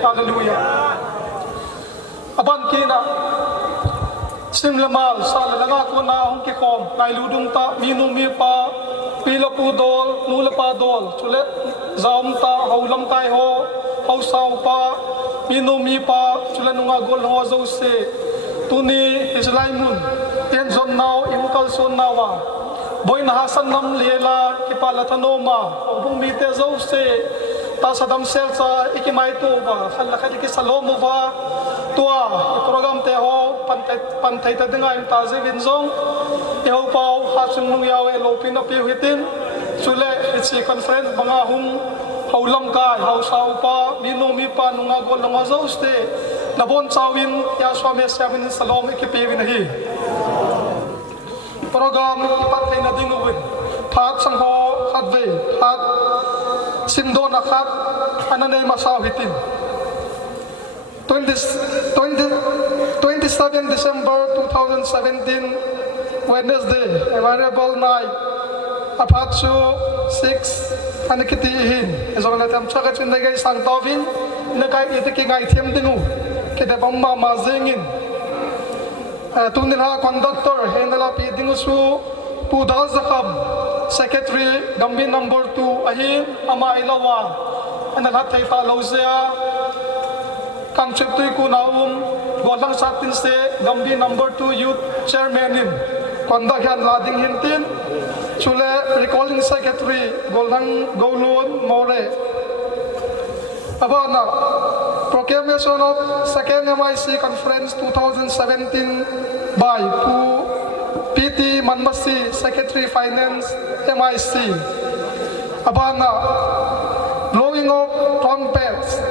Hallelujah. Aban kina simlamal sa lalanga ko na hong kikom na iludong ta minumi pa pila pudol mula pa dol sulit zaum ta haulam tay ho hausaw pa minumi pa sulit nung agol ho zose tuni islaimun yan zon now imukal son nawa boy nahasan nam lela kipalatanoma obong mite zose ta sa damsel sa ikimaito ba halakad ikisalomo ba tua program te ho pantay ta dinga im ta vinzong yaw pau hasung nung yawe lopin na pihitin sule itsi conference mga hung haulam kai hausaw pa minumi pa nung agol ng azauste nabon sawin Yahshua Messiah min salom ikipiwi na hi program ipatay na dinguwin hat sangho hatve hat sindo na khat ananay masawitin 27 December 2017 Wednesday Memorable Night Apatsu 6 Anikitihin Isong natam Chakat Sinagay Sang Tovin Nakay Itiki Ngay Tiem Dingu Kita Pamma Mazingin Tunilha Conductor Henala Pidingu Su Pudal Zakam Secretary Gambin Number 2 Ahin Ama Ilawa Analhat Thai Lauzea Kang Cheptui Kunaum Golang Satin Se Gambi Number 2 Youth Chairmanin Kondakyan Lading Hintin Chule Recalling Secretary Golang Golun More Abana Proclamation of Second MIC Conference 2017 by PT Manmasi Secretary Finance MIC Abana Blowing of trumpets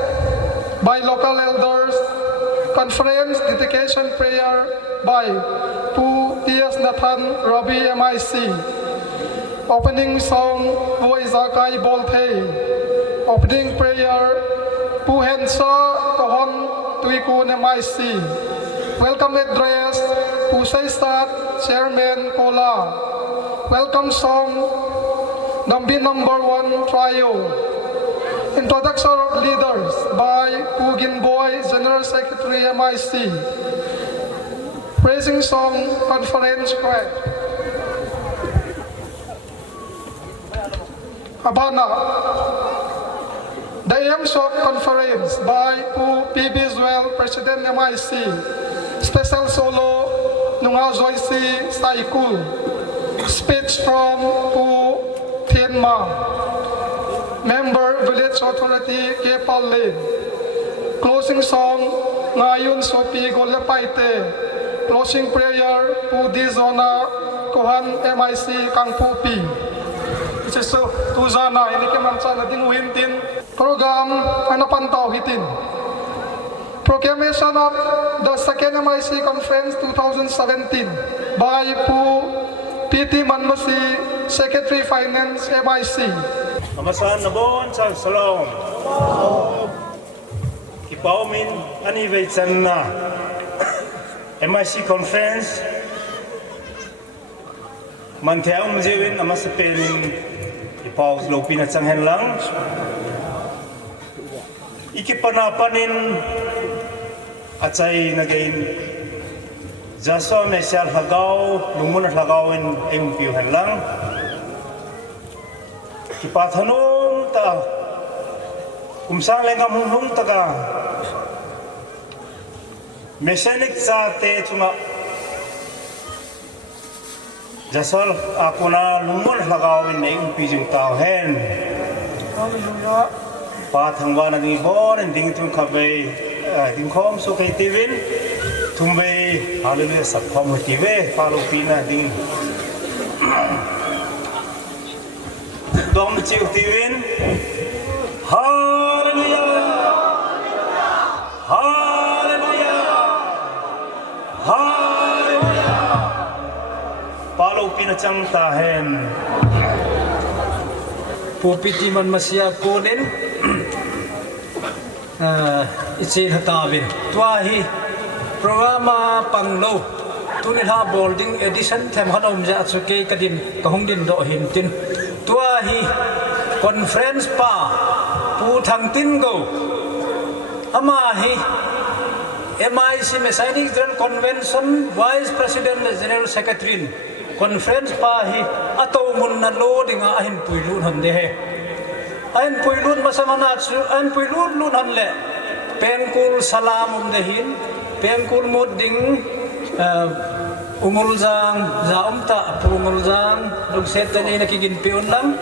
by local elders, conference dedication prayer by Pu T.S. Nathan Rabi MIC, opening song Ginboi Sec Thei, opening prayer Pu Hensa Kohon Tuikun MIC, welcome address Pu Saistat Chairman Kola, welcome song Nambi Number 1 Trio. Introduction of leaders by Ginboi General Secretary MIC. Praising song conference choir. Abana. The aims of conference by PB Israel President MIC. Special solo Nunga Zoisi Saikul. Speech from Tianma. Member Village Authority K.Patlen. Closing song Ngayon Sopi Golepaite. Closing prayer Pudi Zona Kohan MIC Kangpupi. This is Tuzana ini kemansa nading uhintin program anapantaw hitin. Proclamation of the Second MIC Conference 2017 by PT Manmasi Secretary Finance MIC. Kamasan nabon sa salong. Kipaumin aniwaitan na MIC Conference mantiaw mjewin amasapelin ipau lopin at sanghen lang ikipanapanin at say nagain Yahshua Messiah hagaw lumun at hagawin impiyuhan lang K.Patlen ta kumsang lengam hunung taga Messianic sa te chunga Jasol ako na lumun lagawin na yung pijing tao hen Hallelujah. Pathangwa na ng ibon hindi itong kabay ting khom so kay tivin tumbay hallelujah sa khom tive follow pina ding Dom chiu tivin hallelujah hallelujah hallelujah follow pina chang tahen Pupiti Manmasi kunin itsin hatawin tuahi programa panglo tunilha boarding edition them hanom ja atsuke kadin kahungdin do hintin tuahi conference pa pu Thangtingou Amahi MIC Messianic Israel Convention Vice President General Secretary Conference pahi atau mun na lo dinga ahin puilun hande he ahin puilun masamana ahin puilun lun hanle pengkul salam dehin pengkul mudding umulzang zaumta pumulzang lungset ni nakiginpion lang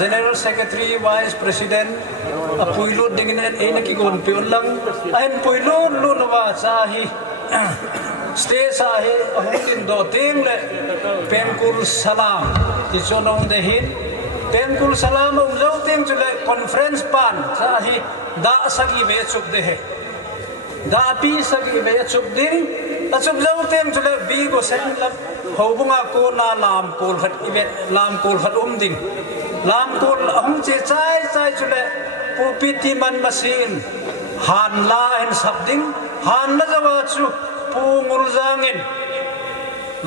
General Secretary Vice President apuilud dingin nakigunpion lang ahin puilud lunawa sahi stay sahi ahungin doting le pengkul salam isonong dehin pengkul salam umlauting chule conference pan sahi da sagi bechuk dehe da api sagi bechuk ding Asub jauh tem cule bigo senlap hubunga ko na lam kul hat ibet lam kul hat ding lam kul hum che chai cule pupiti manmasin han la en sabding han la jawa chu pungul zangin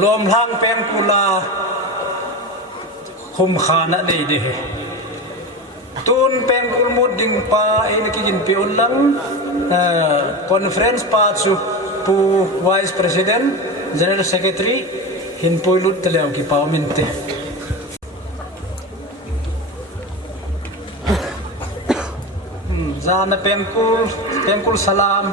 lom hang pengkula hum khana dei de tun pengkul muding pa ini kijin pion lang conference pa chu pu Vice President General Secretary hin puilut telew ki paminte zana pengkul salam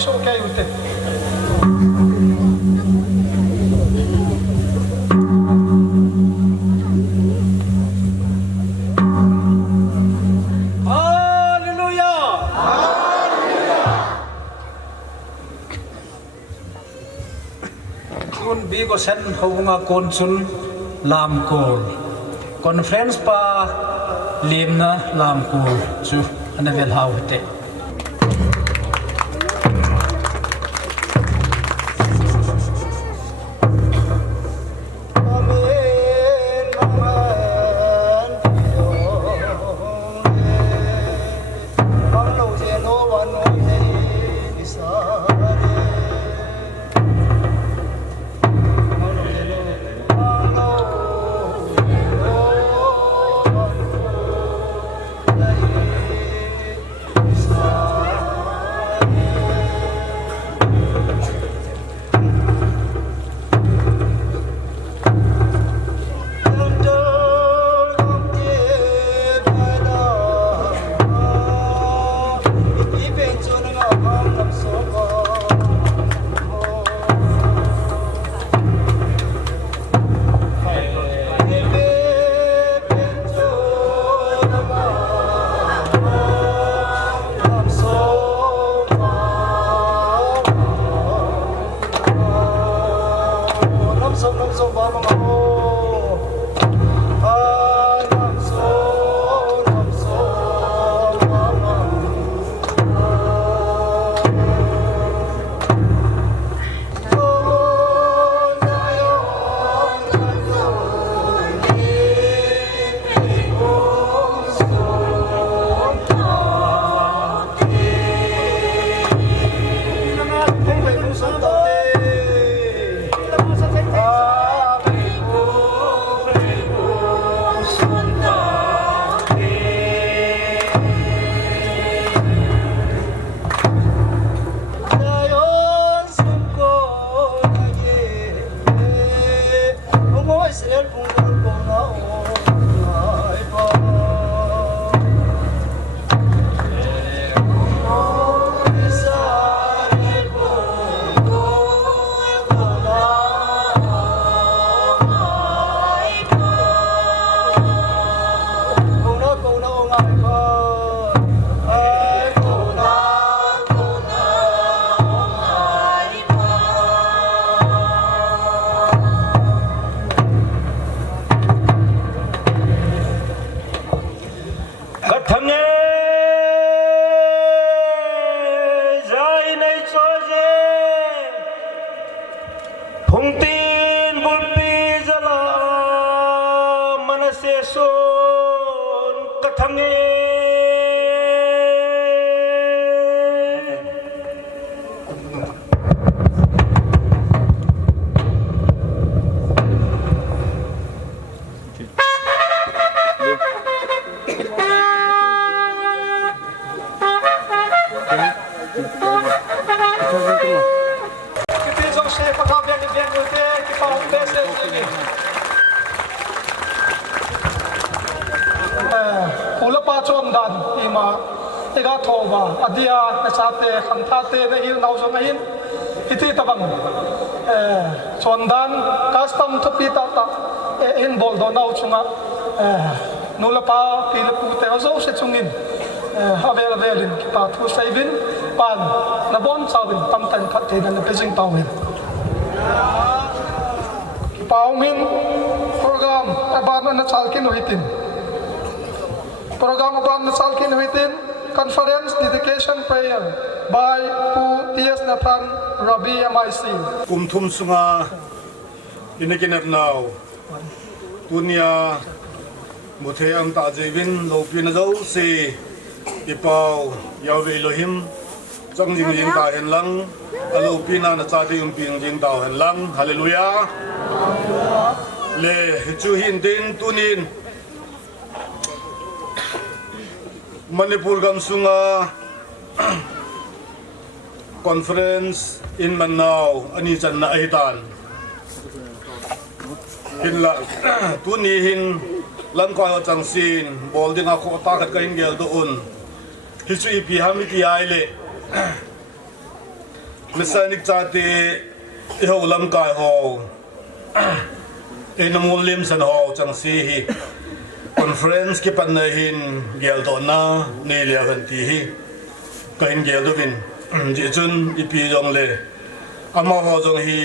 so kayo te kun bigo sen hubunga konsul lamkol conference pa limna lamkol su anavel hawte ega thova adia nasate khangthah na hil nau zong hin iti tabang chondan custom to pita ta in bol do nau chunga nulapa pilapu te zo se chungin avel avelin kita thu saibin pan na bon sawin tamtan khat te na pejing tawin paumin program aban na chalkin hoitin program aban na chalkin hoitin conference dedication prayer by Pu T.S. Nathan Rabbi MIC. Kumthum sunga inakinat now dunia muthe am ta jevin lopin zo se ipau yawe Elohim chang jing jing ta hen lang alopina na cha de ping jing ta hen lang hallelujah le chu hin din tunin Manipur gamsunga conference in Manau ani chan na aitan hinla tuni hin lan ko chang sin bol ding a ko ta khat ka ingel do un history pi hamiti aile Messianic chate e ho lam kai ho e namul lim san ho chang si hi conference ke pan na hin gel do na ne le han ti hi ka hin gel do bin ji chun ipi jong le ama ho jong hi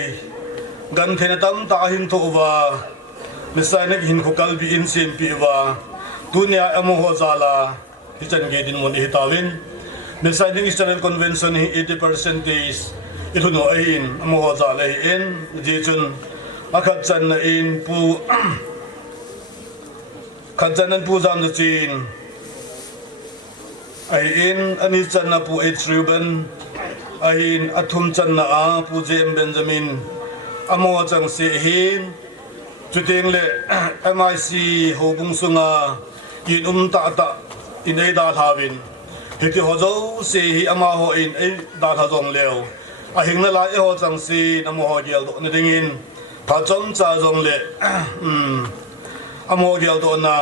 gan thena tam ta hin tho wa Messianic hin ko kal bi in sim pi wa dunia amo ho zala hi chan ge din mon hi tawin Messianic Israel Convention hi 80% is iluno ahin amo ho zala hi in ji chun akhat chan na in pu khadjanan pu jam de chin ai in ani chan na pu h ruben ai in athum chan na a pu jem benjamin amo chang se hin chuteng le mic ho bung sunga in ta ta in ei da thawin heti ho zo se hi ama ho in ei da tha jong leo a hing na la e ho chang si namo ho gel do na dingin pha chom cha jong le amo gel do na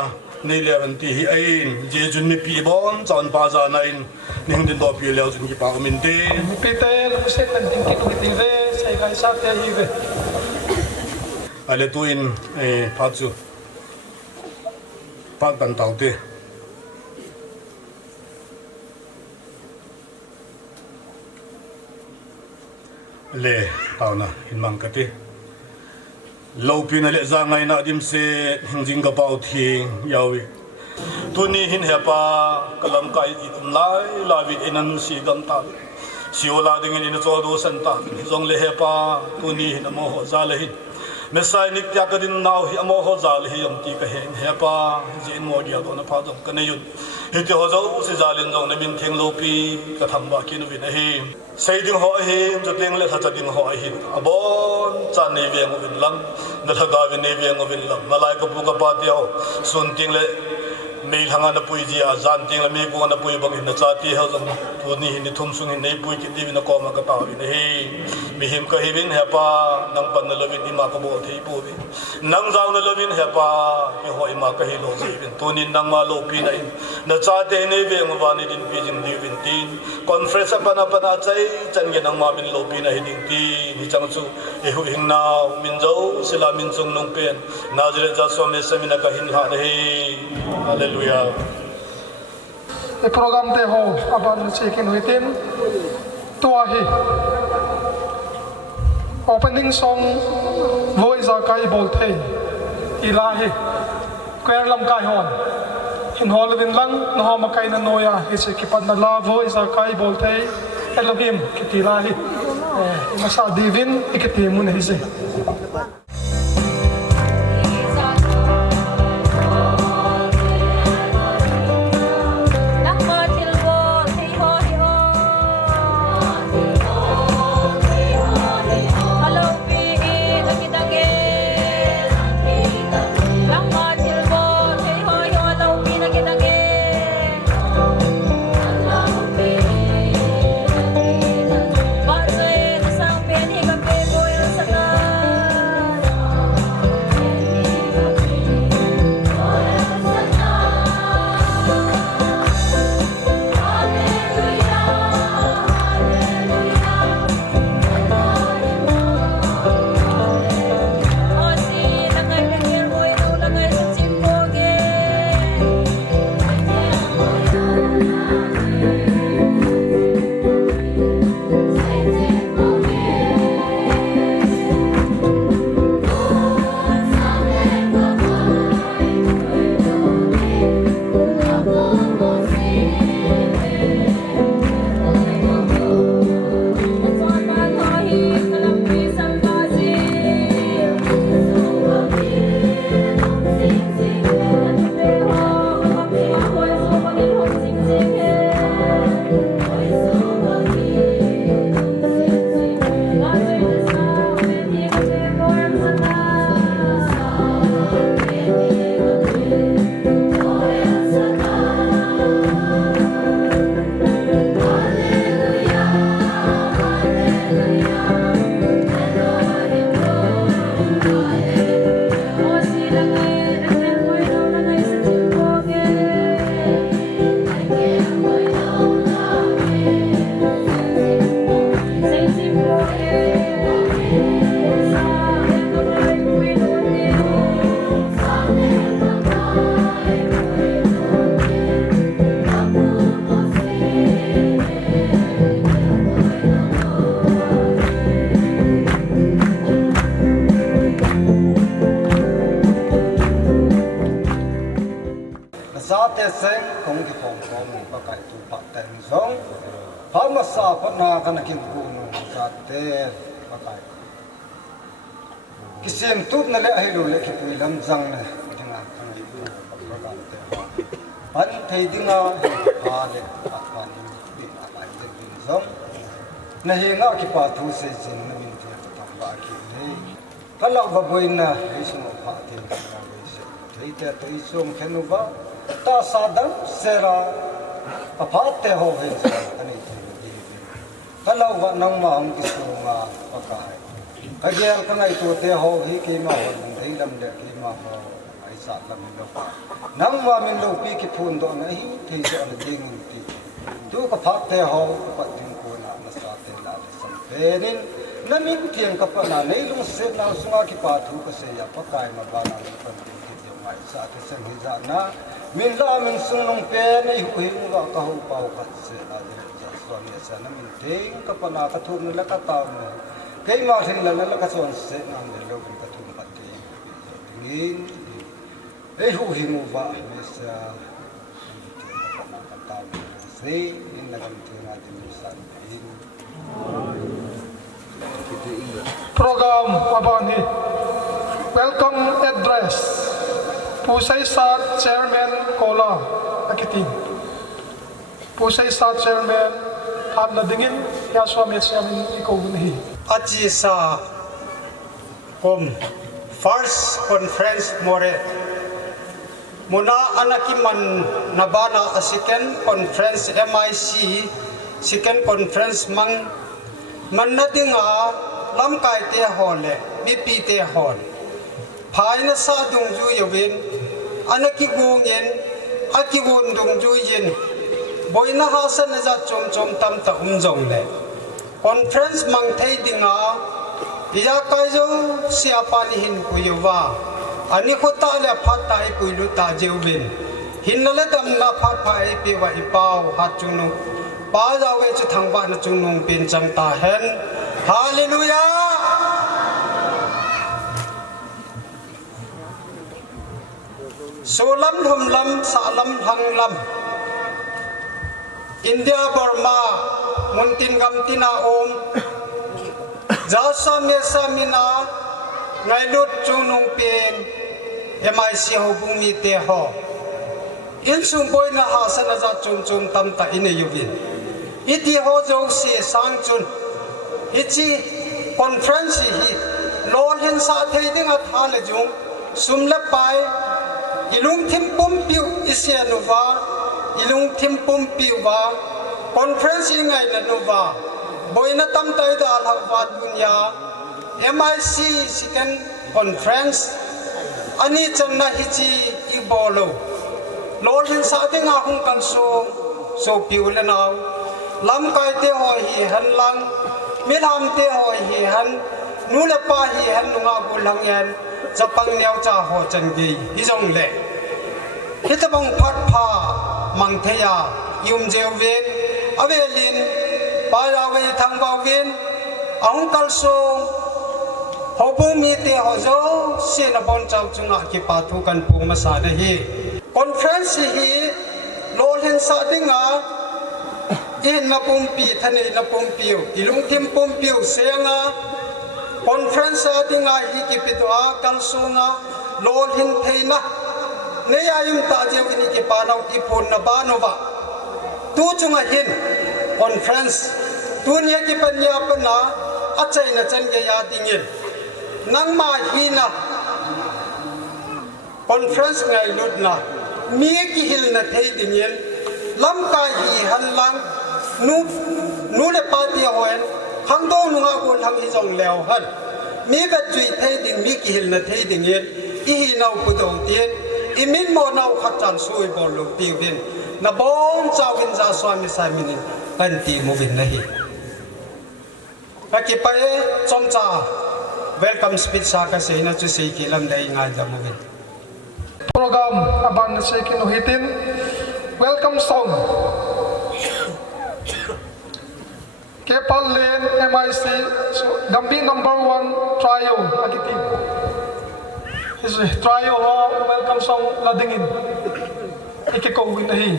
nei le an ti hi ain je jun mi pi bon chon pa za na in ning din do pi leo jun ki pa min te Peter se kan tin ki ti ve sai kai sa te hi ve ale tu in pha chu pa tan tau te le tau na in mang ka te lâu pin lệ ra ngày nào đêm se hình dinh cái bao thì yawi tuni hin hepa kalam kai lai la vit enan si gam ta siu la ding in cho do san ta zong le hepa tuni hin mo ho za le hin Messianic ya ka din now hi mo ho za le hi am ti ka hen hepa jin mo dia do na pha dong ka ne yun he ti ho zo si za len dong na min theng lo pi ka tham ba ki nu vin hi sei ding ho hi jo teng le kha ding ho hi abon chan ne ve ngo vin lam na tha ga vin ne ve ngo vin lam malai ka pu ka pa ti ho sun ting le mei thanga na pui ji a zan ting la mi ko na pui bang in na cha ti ho zong tu ni ni thum sung in nei pui ki ti na ko ma ka ta vin hi mi him ka hi vin he pa nang pan na lo vin ma ka bo thei pu vin nang zaw na lo vin he pa mi hoi ma ka hi lo ji vin tu ni nang ma lo pi na in na cha te nei ve ngo wa ni din pi jing ni vin tin conference pa na chai chan ge nang ma bin lo pi na hi ding ti ni chang chu e hu hing na min zo sila min chung nong pen Nazareth Yahshua Messiah min ka hin ha hi hallelujah the program te ho aban check-in hoitin tua hi opening song voice a kai bol thei ilah hi kwer lam kai hon hin hol vin lang no ha ma kai na noya hi se ki pat na la voice a kai bol thei Elohim ki ti la hi masa divin ikiti mun hi se Seng kong di kong pakai tu pakai zong, masa pernah kan kim kuno sate pakai. Kisim tu nale ahilu le kipui lam zang ne dengan kan itu pakai te. Pan thei dinga hale pakai di pakai di zong. Nahi nga kipatu se jin na min tu tambah kini. Kalau babuina isu pakai thei te tu isu kenuba. Ta sadam sera apate ho hin ani kalau wa nang ma ang kisunga pakai agel kangai tu te ho hi ki ma ho dei lam de ki ma ho ai sa lam lo nang wa min lo pi ki phun do na hi thei so na ding ti tu ka phate ho pa tin ko na na sa te la sam penin namin thiang ka pa na nei lung se na sunga ki pa thu ka se ya pakai ma ba na pa ti ti mai sa te sang hi za na min la min sung nong pe nei hu hi nga ka hu pau ka se la de ja swami sa na min ting ka pa na ka thu na ka ta na kei ma thin la na ka son se na ne lo ka thu ka ti ngin ei hu hi mu ba me sa ka na ka ta se in na kan ti na ti sa in program abani welcome address Pusay Sat Chairman Kola Akitin Pusay Sat Chairman nading'un Yahshua Messiah ikaw Aji sa khom first conference more muna anakiman nabana a second conference MIC second conference man nadinga lamkai te hole BP te hol phai na sa nungjui yawin anaki gungin akiwon nungjui yin boina hasan na za chom chom tam ta umjong le conference mang thei dinga iya kaijo siapa ni hin kuyawa ani khota le phatai puilu ta jewin hinale dam na phatai pe wa ipau hat chunu pa jawe chu thangba na chunung pin chang ta hen hallelujah Solam humlam salam hanglam India Burma muntin gamtina om Yahshua Messiah mina ngailut chunung pin MIC hubung mi te ho Insung boy na hasan na za chum chum tam ta ine yubin Iti ho jo si sang chun Iti conference hi lol hin sa thei ding at hale jung sumle pai ilung tim pum piu isianuwa ilung tim pum piu wa conference ingai na nuwa boina tam tai da alhawat bunya MIC second conference ani channa hichi ibolo lol hin sa ding a hung kan so piu le naw lam kai te ho hi han lang milam te ho hi han nula pa hi han nunga gulang yan Japang niaw cha ho chan gi hi jong le hitabang phat pha mang theya yum jeu ven avelin pa ya ve thang ba ven ang kal so hobu mi te ho zo se na bon chau chunga ki pa thu kan pu ma sa de hi conference hi lol hen sa dinga in na pum pi thani na pum piu ilung tim pum piu senga conference adinga hi ki pitwa kalsunga lol hin theina ne ayum ta jew ni ki panau ki phun na banova tu chunga hin conference tu ne ki panya pana achai na chan ge ya dingin nang ma hi na conference ngai lut na mi ki hil na thei dingin lam ka hi han lang nu le pa ti hoen khang do nu nga ko thang hi jong leo han mi ka chui thei ding mi ki hil na thei ding yen i hi nau pu dong tien i min mo nau khat chan sui bol lu ti bin na bon chawin za swami sai min kan ti mo bin na hi Akipae chomcha welcome speech sa kasi na chu sei kilam dai ngai da movin. Program aban na siya kinuhitin. Welcome song. K.Patlen MIC Gambi number 1 trio akitin. Is trio ho welcome song ladingin. Ikikawin na hi.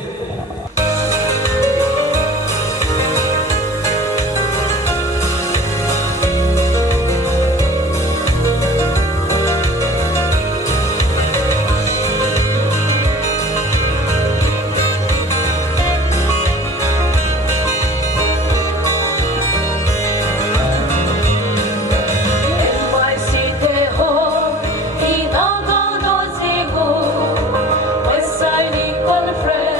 Messianic Convention,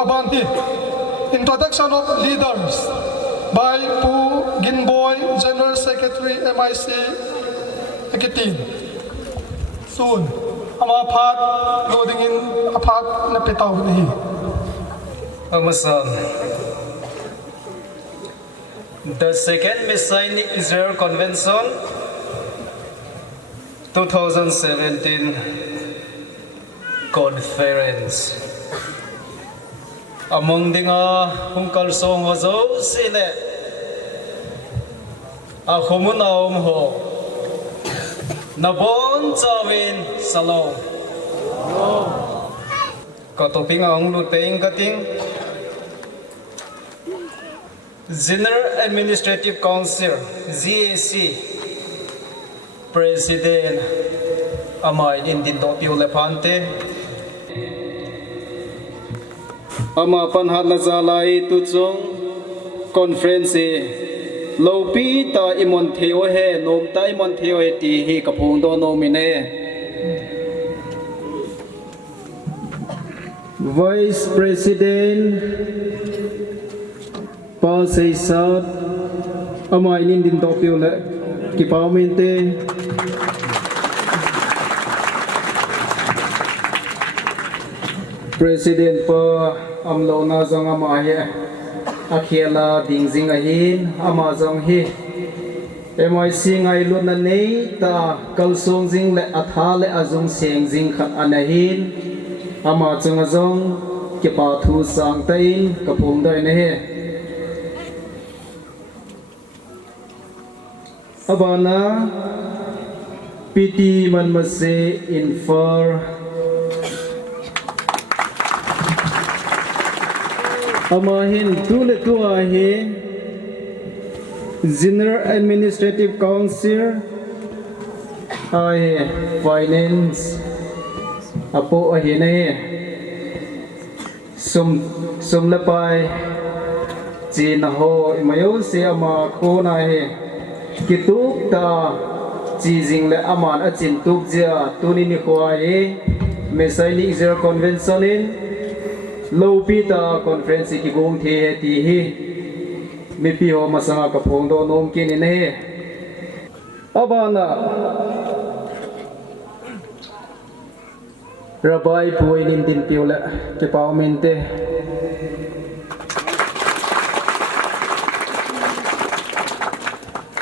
Abanti. Introduction of leaders by Ginboi, General Secretary, MIC, Ikitin. Soon, ang mga pat, loading in apat na pitaw nahi. Amasan. The second Messianic Israel Convention 2017 Conference. Among dinga hungkal song hozo sile a khomunaum ho nabon chawin salom katoping ang lut peng kating General Administrative Council GAC President Amay Dindindo Piulepante Ama panhat na zalay tutsong conference lopi ta imon theo he nom ta imon theo he ti hi kapung do nomine Vice President Paul Seisat Ama inin din to piule kipaumente President pa amlo na zong ama he akiela dingjing ahin ama zong hi MIC ngai lu na nei ta kalsong jing le atha le azong seng jing khat anahin ama chung azong kipa thu sang tain kapung dai ne he abana PT Manmasi infer Amahin tule tua he General Administrative Council ai Finance apo ahin he sum lapai chin ho imayo se ama ko na he kituk ta chi jing le aman a chin tuk ja tuni ni khwa he Messianic Israel Convention in Low Pita Conference ki gong the ti hi mi pi ho masanga ka phong do nom kin in he abana rabai pui nin tin piula ke paumente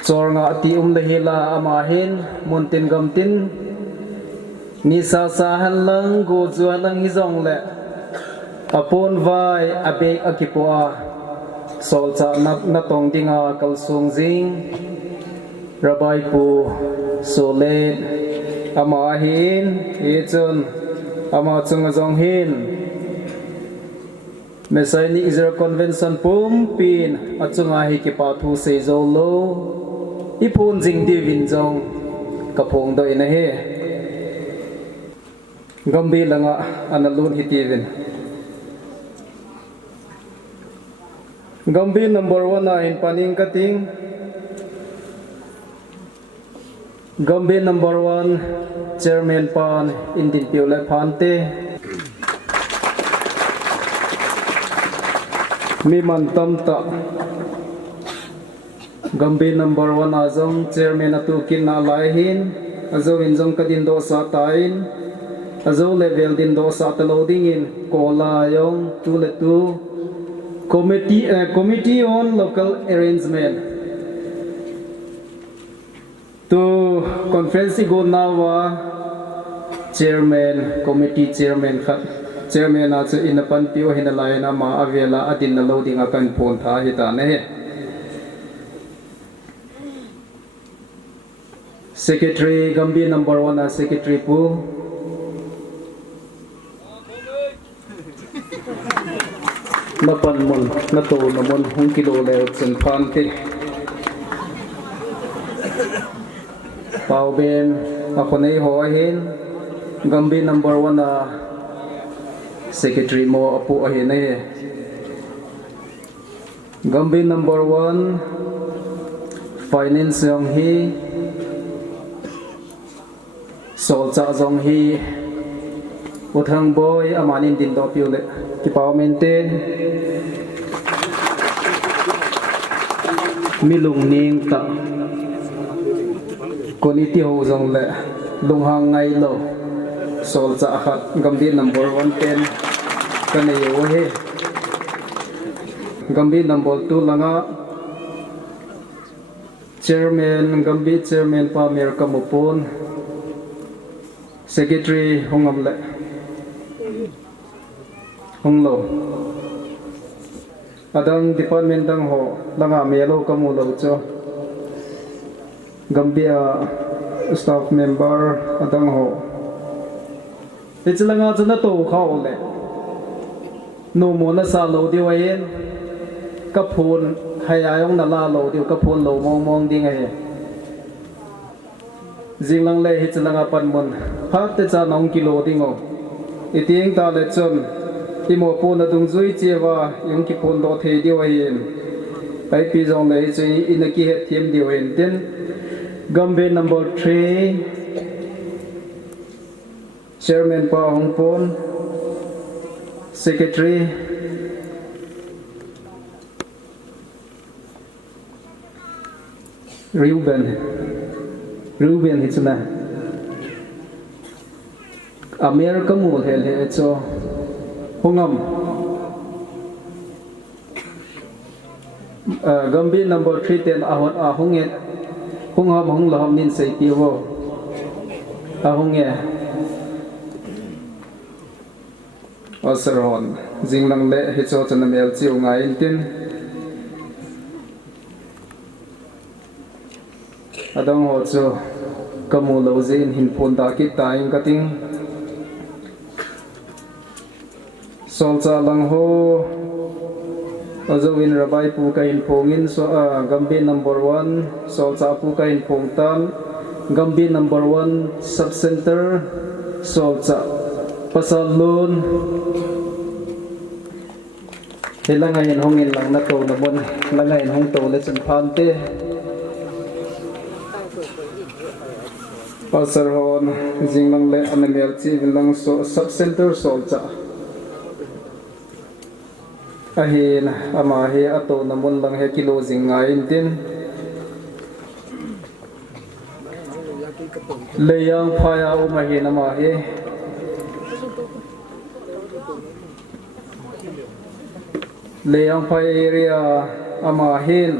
chornga ti lehila amahin montin gamtin ni sa halang go zualang hizong le apon vai abek akipoa solcha na tong dinga kalsung jing rabai pu solet amahin echon ama chung jong hin Messianic Israel Convention pum pin achunga hi ki pathu se zolo ipun jing divin jong kapong doi na he gambi langa analun hitivin gambi number 1 na in paning kating gambi number 1 chairman pan indin piole phante mi mantam ta gambi number 1 azong chairman atu kin na laihin azo injong kadin do sa tain azo level din do sa loading in kola yong tu committee on local arrangement to conference go nawa chairman committee chairman khat chairman a chu in pan pio hin lai na ma avela adin na loading akan phone tha hita ne secretary gambi number 1 a secretary pu napan mon na to na mon hung kilo le chen phan te pau ben akonei ho hin gambi number 1 a secretary mo apu ahin ne gambi number 1 finance yang hi solcha jong hi uthang boy amanin din do piule ki pawmente milung ning ta koniti ho jong le lunghang ngai lo solcha khat gambi number 110 kane yo he gambi number 2 langa Chairman Gambi Chairman pa Mir Kamupon Secretary Hongamle Honglo Adang Department dang ho langa melo kamulo cho Gambia staff member adang ho it's langa chana to khaw le no mo na sa lo di wayen kapun hayayong na la lo di kapun lo mong mong ding ai jinglang le hit langa pan mon hat te cha nong kilo dingo itieng ta le chon imo po na nungjui chewa yung kipon do thei di wayen ai pi jong le chei inaki het thiam di wayen ten Gambia number 3 Chairman Pa Hongpon Secretary Ruben hitsuna America mul hel he cho Hongam Gambia number 3 ten ahon ahonget Hongham hong lahom nin sei piwo ahonge Osron jinglang le he cho chana mel chiu ngai tin adang ho cho kamu lo zin hin phon da ki taing kating solcha lang ho azo in rabai pu ka in phongin so Gambia number 1 solcha pu ka in phong tan Gambia number 1 sub center solcha pasalun hilangayin hongin lang na to namon langayin hong to le chan phante pasar hon jinglang le anamel chi bilang so sub center solcha ahin ama he ato namon lang he kilo jingain tin leyang phaya umahin ama he leyang phaya area ama hin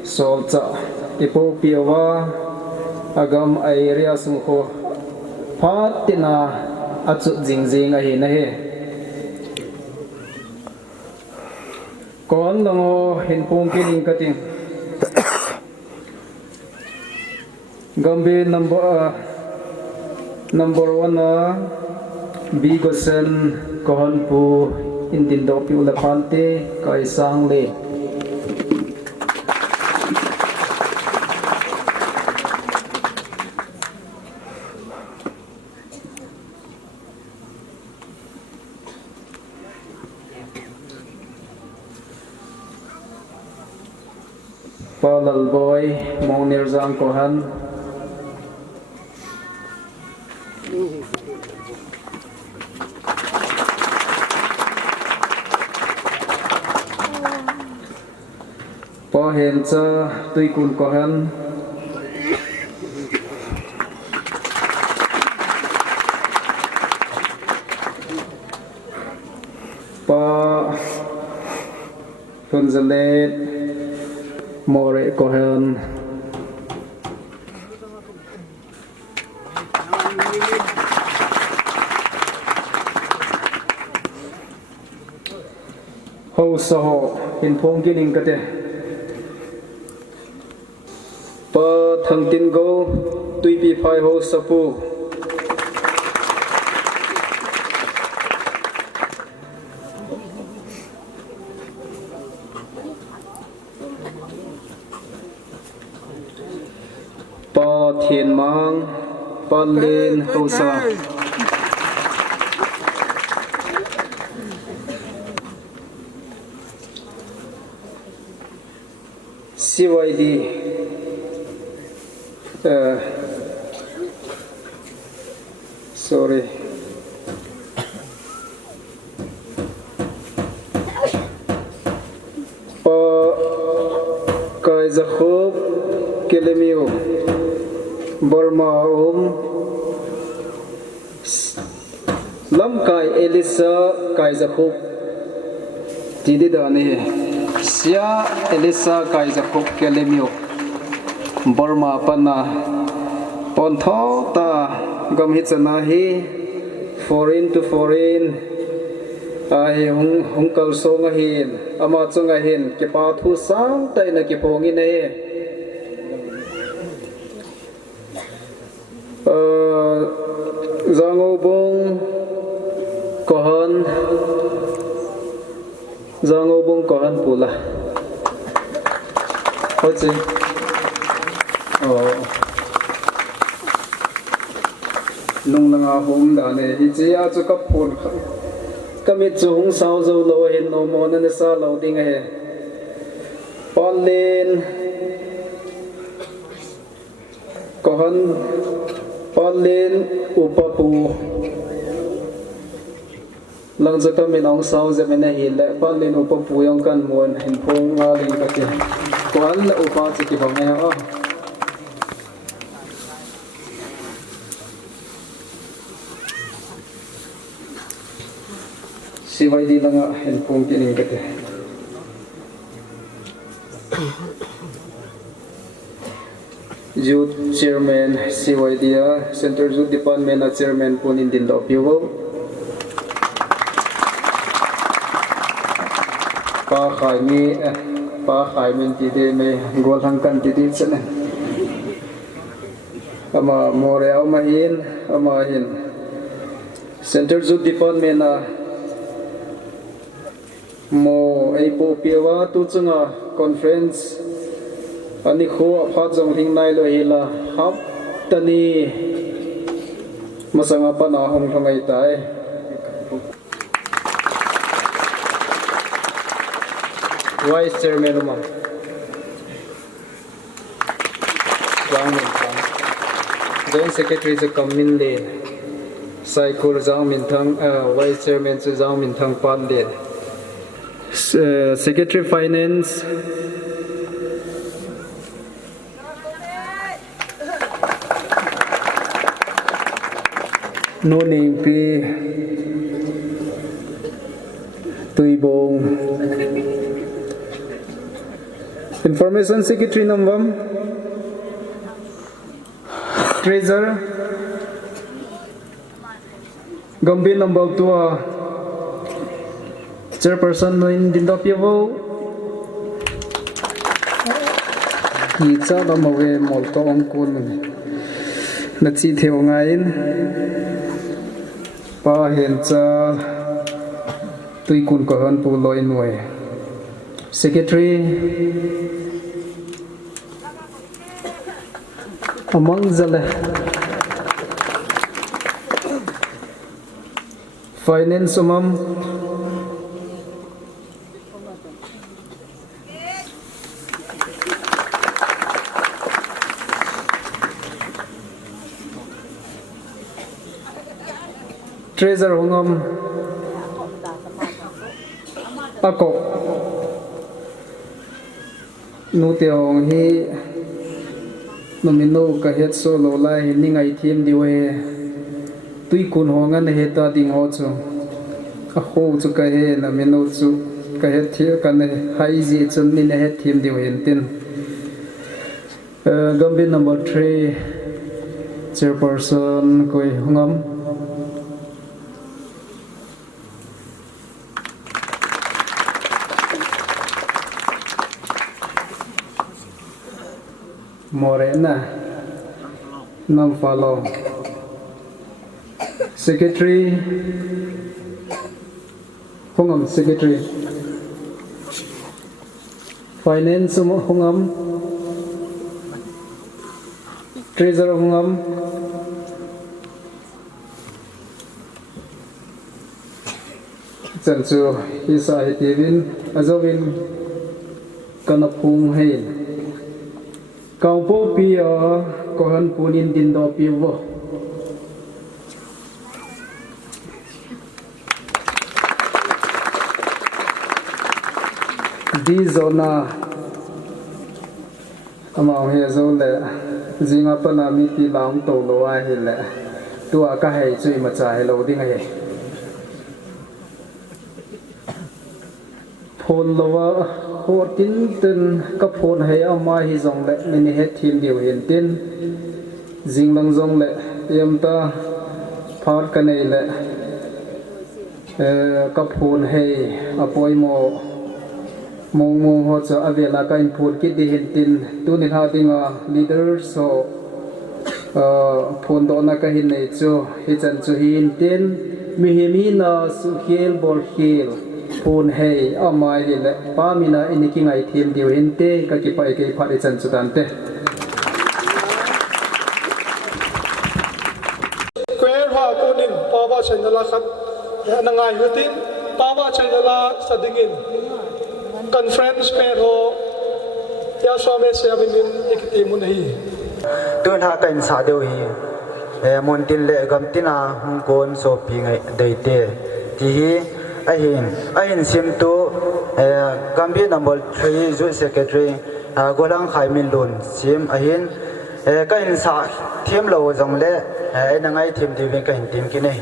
solcha ipo piwa agam area sungko patina achu jingjing ahi na he kon lango hinpong kining kating Gambia number 1 bigosen kohonpu Indo-Myanmar piula pante kai sang le Palal boy Monir Zang Kohan Pa HETSAH Tui Kun Kohan Pa Funzalet More Kohan Ho Soho Hinpong Kining Kate Pa Thangtingou Tui Pi Phai Ho Sapu Pa Thien Mang Pa Len Ho Sa CYD sorry Pa Kaizakhub Kelemiu Burma Lamkai Elisa Kaizakhub Tididani Sia Elisa Kaizakhub Kelemiu Burma pana pon tho ta gam hit chana hi foreign to foreign ai hung kal song a hin ama chunga hin ke pa thu sang tai na ki pongi ne zango bong kohan pula thôi chứ nung lang hôm đó này chỉ à cho cấp phun kami chung sao dâu lâu hiện nô mô nên sa lâu đi ngay pan lên upapu lang cho kami nong sao giờ mình hiện lại pan lên upapu yang kan muôn hình phong nga lên cái gì quán là upa chỉ kịp vào ngay hả si vai di lang hình phong cái này cái gì Youth Chairman CYD Center Youth Department Chairman Punin din daw piwo pa khai min ti de me gol hang kan ti di chane ama more ama hin Center Youth Department mo ai po piwa tu chunga conference ani kho apha jong thing nai lo hila hap tani masanga pa na hong thangai tai Vice Chairman ma Joint Secretary se Kamin le Saikur Zang Min Thang Vice Chairman se Zang Min Thang Pan le Secretary Finance nô ninh pi tùy bông Information Secretary Namvam Treasurer Gambir number 2 Chairperson Noin Dindopiavo Yicha Namawe Molto Ongkun Natsi Theo Ngain pa hiện cha tùy kun có hơn phụ lôi nuôi Secretary among zale Finance umam Treasurer hungam ako nutiong hi nomino ka het so lo lai hi ningai thim diwe tui kun hongan heta ding ho chu a ho chu ka he nomino chu ka het thia kan hai ji chun ni het thim diwe tin Gambir number 3 Chairperson koi hungam Morena Nam follow Secretary Hungam Secretary Finance Hungam Treasurer Hungam Chanchu Hisa Hitivin Azovin Kanapung Hain Kau po pia kohan punin din do piwo di zona amao he zo le zinga pana mi ti lam to lo a he le tu a ka he chui ma cha he lo ding he phone lo wa khô tin tin cấp phun hay ao mai hi dòng lệ mini hết thêm điều hiện tin dinh lăng dòng lệ tiêm ta phát cái này lệ cấp phun hay apoi mo mong mong ho cho avela ka input kit di hiện tin tu ni ha dinga leader so phun do na ka hin nei chu hi chan chu hin tin mi hi mi na su khel bol khel phun hay amai hi le pa mi na ini ki ngai thêm điều hin te ka ki pai ke pha chan chu dan te quer ha kunin pawa chandala khat nangai hutin pawa chandala sadingin conference quer ho Yahshua Messiah binin ikitimun hi tuân hạ cảnh xã đều hi môn tin lệ gam tin à hung côn so pi ngày đầy tê thì hi ahin sim tu Gambia number 3 Youth Secretary Golang khai min lun sim ahin cái hình xã thêm lâu dòng lệ năng ai thêm thì bên cái hình tìm cái này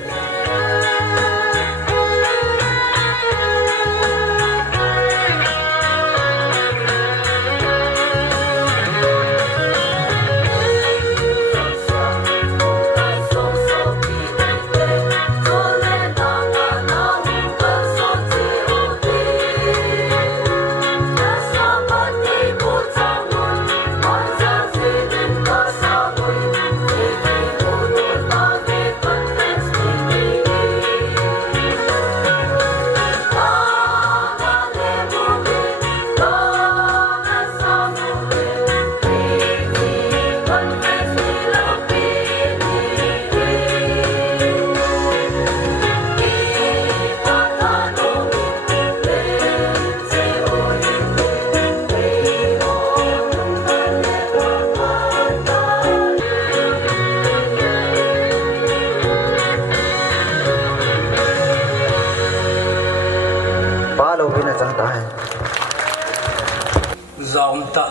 Zaunta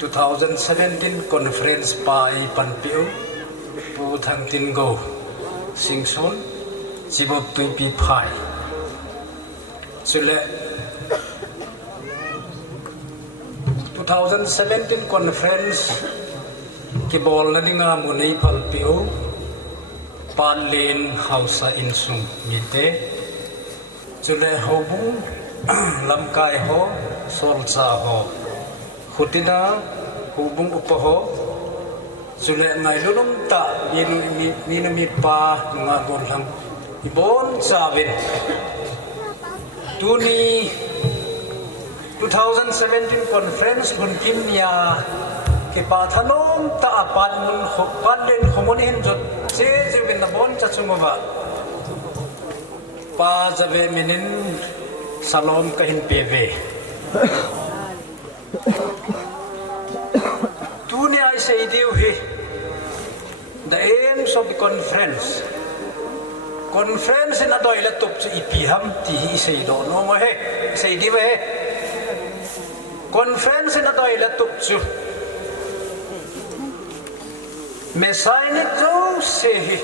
2017 conference pai panpiu pu Thangtingou singson jibop tuipi phai sule 2017 conference ki bol nadinga munei palpiu panlen hausa insung mite sule hobung lam kai ho sol cha ho khutina hubung upa ho sule ngai lulum ta ni mi pa nga gon lang ibon savin tuni 2017 conference hun kimya K.Patlen ta apan mun khopan len khomonin jot che bin na bon cha chungwa pa jabe minin Salom kahin PV. Dunia I say deal he. The aims of the conference. Conference in a toilet top to ipiham ti say do no mo he. Say di he. Conference in a toilet top to Messianic Israel say he.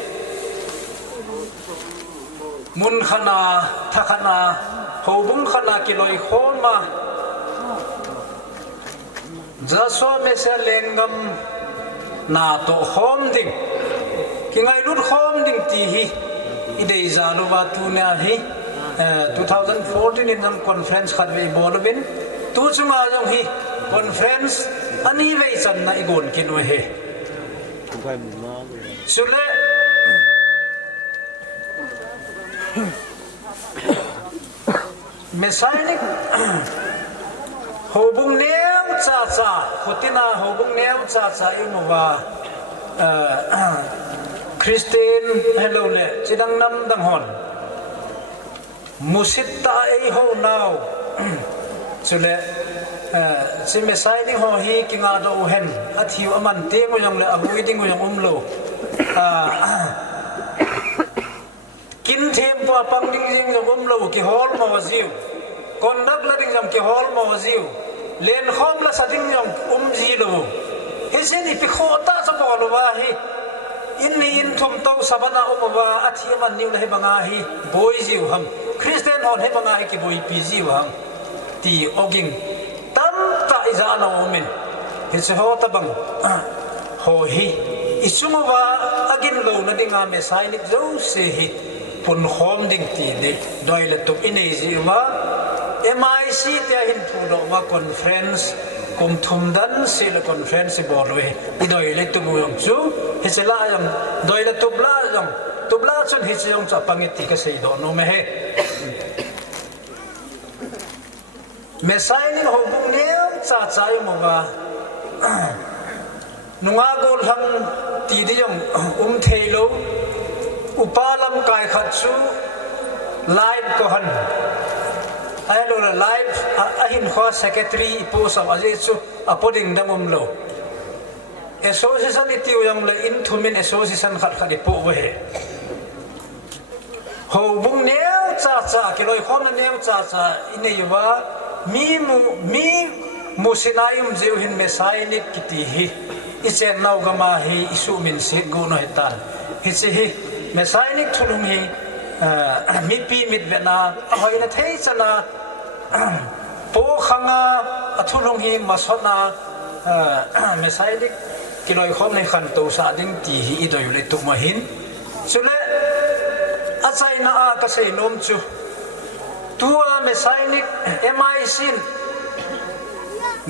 Mun khana thakhat hobung khana kiloi khoma Yahshua Messiah lengam na to khom ding kingailut khom ding ti hi idei zaluwa tu na hi 2014 in conference khat ve bolbin tu chunga jong hi conference ani ve chan na igon kinu he sule Messianic hobung neu cha khutina hobung neu cha inuwa Christian hello le chidang nam dang hon musitta ei ho now chule si Messianic ho hi kinga do hen athiu aman te ngo jong le agui ding ngo jong umlo kin them pa pang ding jing jong lo ki hol ma waziu kondak la ding jam ki hol ma waziu len khom la sading jong ji lo hisen ipi khota sa bol wa hi in thum to sabana umwa athi man niu la he banga hi boy jiu ham Christian on he banga ki boi PG wang ti oging tam ta iza na omen he se ho ta bang ho hi isumuwa agin lo na dinga Messianic zo se hi pun khom ding ti de doile tu inezi wa MIC te hin pudo wa conference kum thum dan se la conference bolwe i doile tu yong chu he se la yang doile tubla chun hi chong cha pangiti ka sei do no me he Messianic ho bung ne cha mo wa nunga gol hang ti di yong theilo upalam kai khatsu live ko han ai lo la live ahin kho secretary po sa aje chu apoding dangum lo association iti yang le in thumin association khat khat po we ho bung ne cha ki loi khom ne cha ine yuwa mi musinayum jeu hin Messianic kiti hi ichen nau gama hi isu min sit go no hitan hi che hi Messianic thulum hi mi pi mit vena hoina thei chana po khanga athulum hi masona Messianic kiloi khom nei khan to sa ding ti hi idoi le tu ma hin chule achai na ka sei nom chu tua Messianic MIC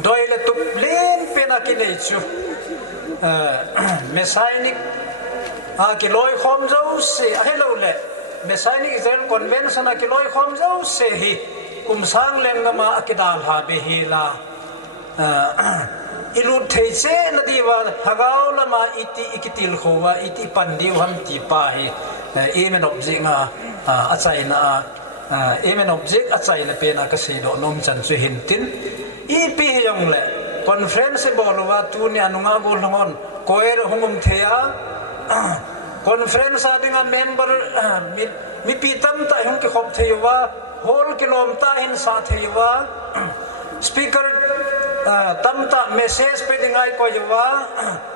doile tu len pena ki nei chu Messianic kiloi khom zo se hello le Messianic Israel Convention kiloi khom zo se hi sang lengam akidal ha be hi la ilut thei che na diwa hagaw lama iti ikitil khowa iti pandi ham ti pa hi amen object nga achai na amen object achai na pe na ka sei do nom chan chu hin tin ipi yong le conference bolwa tu ni anunga gol ngon koer hungum theya conference adinga member mi pitam ta hung ki khop thewa whole kilomita hin sa thewa speaker tamta message pe dingai ko yawa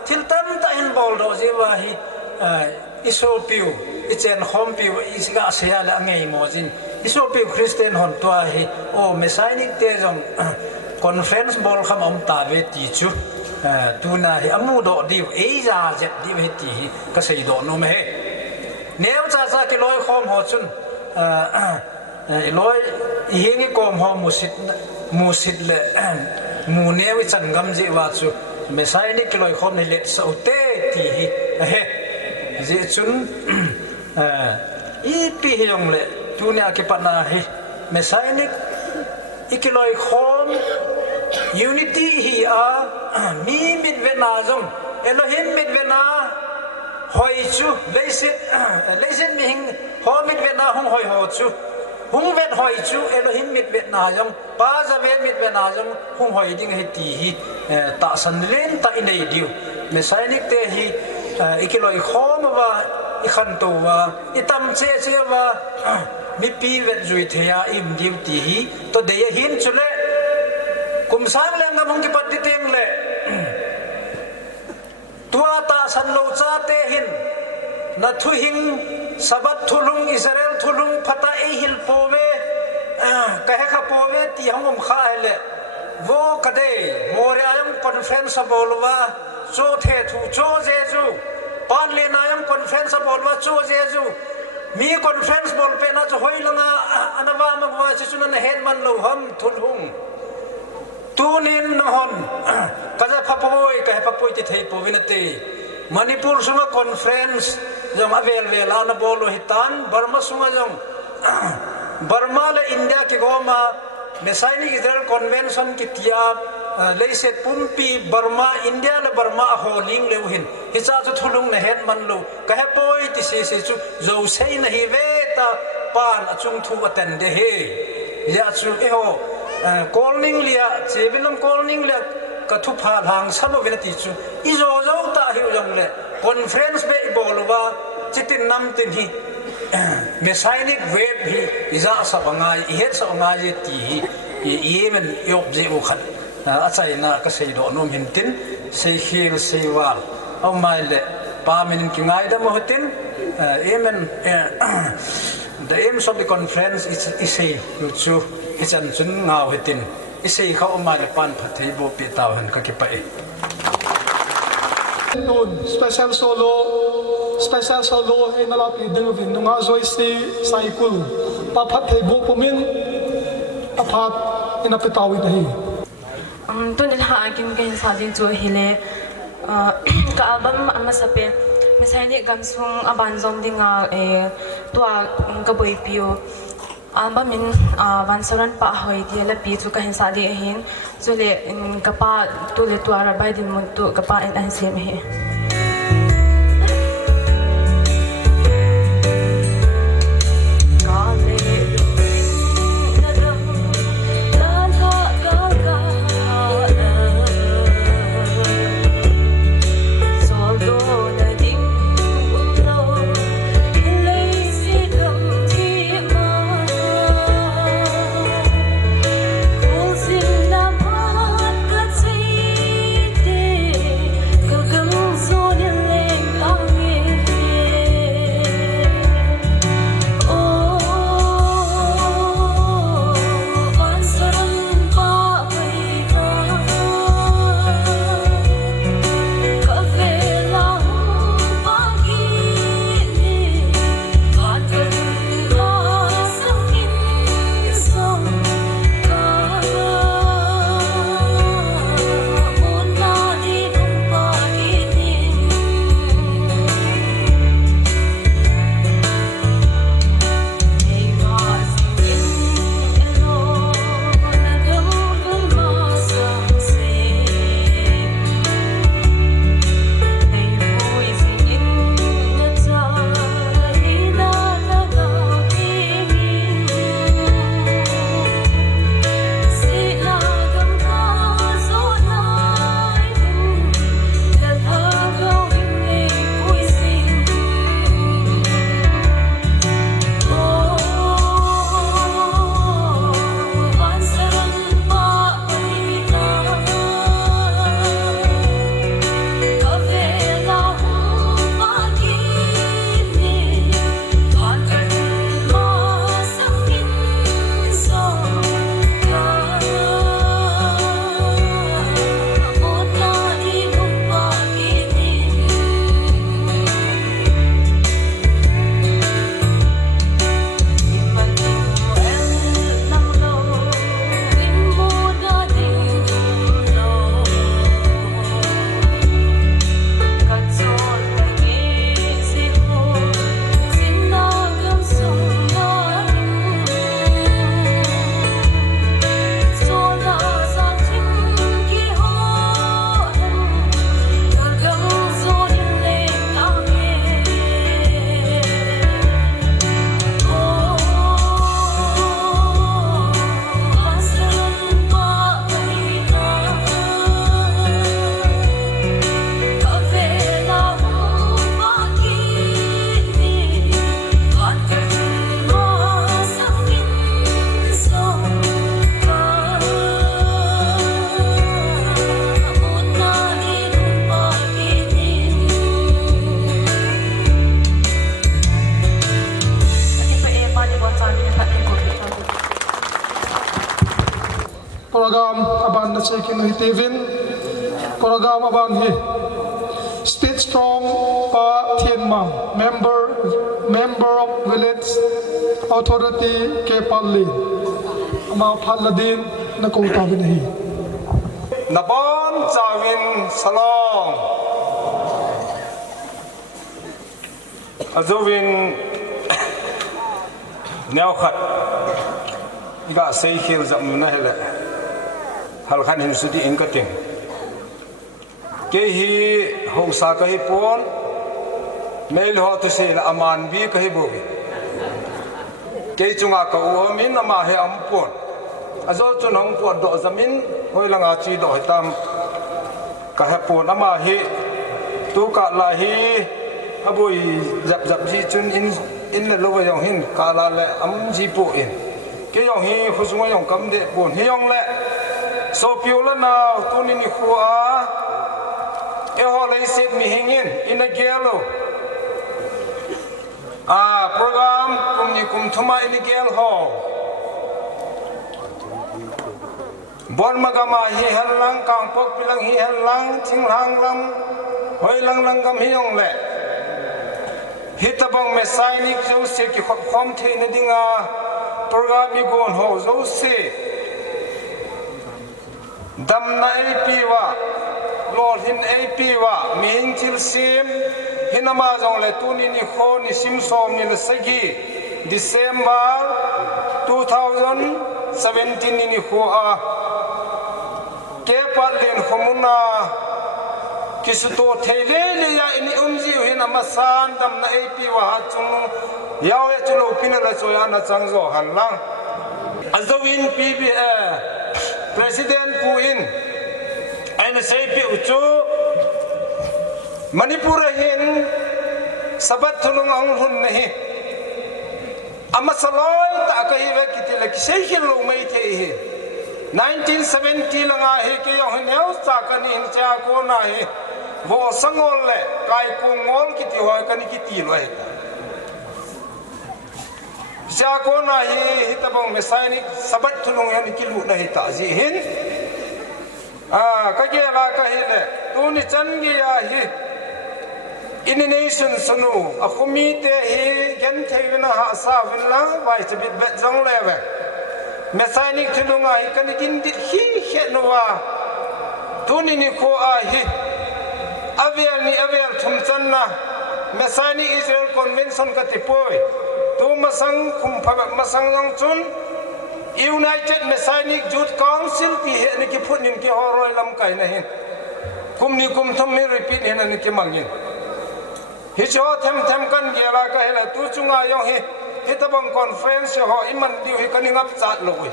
thil tamta hin bol do jiwa hi isopiu ichen hompiu isga sia la ngei mojin isopiu Christian hon to hi o Messianic te jong conference bol kham om ta ve ti chu tuna hi amu do di eja jet di ve ti ka sei do no me he neu cha ki loi khom ho chun loi hingi kom ho musit le mu newi chan gam ji wa chu Messianic ki loi khom ne le so te ti hi he je chun i pi hyong le tuna ki pana hi Messianic ikiloi khom unity hi mi mit vena jong Elohim mit vena hoi chu leisit mi hing ho mit vena hung hoi ho chu hung vet hoi chu Elohim mit vena jong pa za vet mit vena jong hung hoi ding hi ti hi ta san len ta inei diu Messianic te hi ikiloi khom wa ikhan to wa itam che wa mi pi vet zui theya im diu ti hi to de hin chule kum sang le ngamong ki pat teng le tua ta san lo cha te hin na thu hing sabat thulung Israel thulung phata e hil pove ka he kha pove ti hangum kha le wo kade moryam conference bolwa cho the thu cho jeju pan le nayam conference bolwa cho jeju mi conference bol pe na cho hoilanga anawa magwa chi chunan head man lo ham thulung tunin nahon kaza phapoi ka phapoi ti thei povinate Manipur sunga conference jong avel vela na bolo hitan Burma sunga jong Burma le India ki goma Messianic Israel Convention ki tiap leiset pumpi Burma India le Burma holing le hin hicha chu thulung na het man lo ka he poi ti se chu zo sei na hi ve ta pan achung thu aten de he ya chu e ho calling lia chebilam calling lia ka thu pha hang sabo vena ti chu izo zo ta hi yong le conference be bolwa chitin nam tin hi Messianic web hi iza sa bangai het sa bangai ti yemen yob je u khat achai na ka sei do nom hin tin sei khil sei wal au mai le pa min ki ngai da mo tin yemen The aims of the conference is isay luchu hichan chun ngau hitin isay kha oma le pan phathei bo pi taw han ka ki pai special solo in la pi ding vin nga joisi cycle pa phathei bo pumin aphat in a pitawi dahi tunil ha akin kain sadin chu hile ka album amasape Messianic gamsung abanzom dinga tua kaboi pio albumin vansaran pa hoi dia la pi chu ka hin sadi hin chule kapa tu le tua ra bai din mun tu kapa en an sem he program aban na check-in hitivin program aban hi State Strong pa Thienmang member of Village Authority K.Patlen ama phaladin na ko tabin hi Nabon Zawin Salong Azovin Neokhat Iga say hills up Nunahele Halkan Hinsudi Inkating Kehi Hosa Kahipon Mail Hot to say Aman B Kahibogi Kechungaka Uomin Amahe Ampon Azol to Nongport Dozamin Hoilangachi Dohitam Kahapon Amahe Tuka Lahi Aboy Zapji Chun in the lower young hin Kala Amjipo in Kayong he Huswayong come de Bon Hyong let so Pula now Tuni Hua Eho they said me hanging in a gallow program kum thuma inigel ho bon magama hi halang kang pok pilang hi halang thinglang lam hoi lang gam hi yong le hitabang Messianic jo se ki khom thei na dinga program mi gon ho zo se dam na ap wa lol hin ap wa ming thil sim hinama jong le tuni ni kho ni sim som ni le sagi December 2017 ni kho a K.Patlen khomuna kisuto thele le ya ini umji hina masan dam na ap wa ha chung yaw ya chulo pina la choya na changzo hanlang azawin pb president puin aina sei pi uchu Manipur hin sabat thulung ang hun nahi amasaloi ta ka hi ve kitila kisei hilo mai the hi 1970 langa he ke yo hineu cha ka ni hin cha ko na he wo sangol le kai ko ngol kiti ho ka ni kiti lo he cha ko na he hitabong Messianic sabat thulung yan kilu na hi ta ji hin ka ge la ka hi le tu ni chan gi ya hi Indonesian sanu akhumi te hi gen theina ha sa vinla vai chbit bet jong leve Messianic thulunga hi kan kin dit hi khenwa tuni ni ko a hi aver thum channa Messianic Israel Convention ka tipoi tu masang khum pha masang long chun United Messianic Youth Council ti he ni ki phunin ki horoi lam kai na hin kumni kum thum mi repeat hin ni ki mangin hi cho them kan gela ka hela tu chunga yo hi hitabang conference ho iman diu hi kaningap chat loi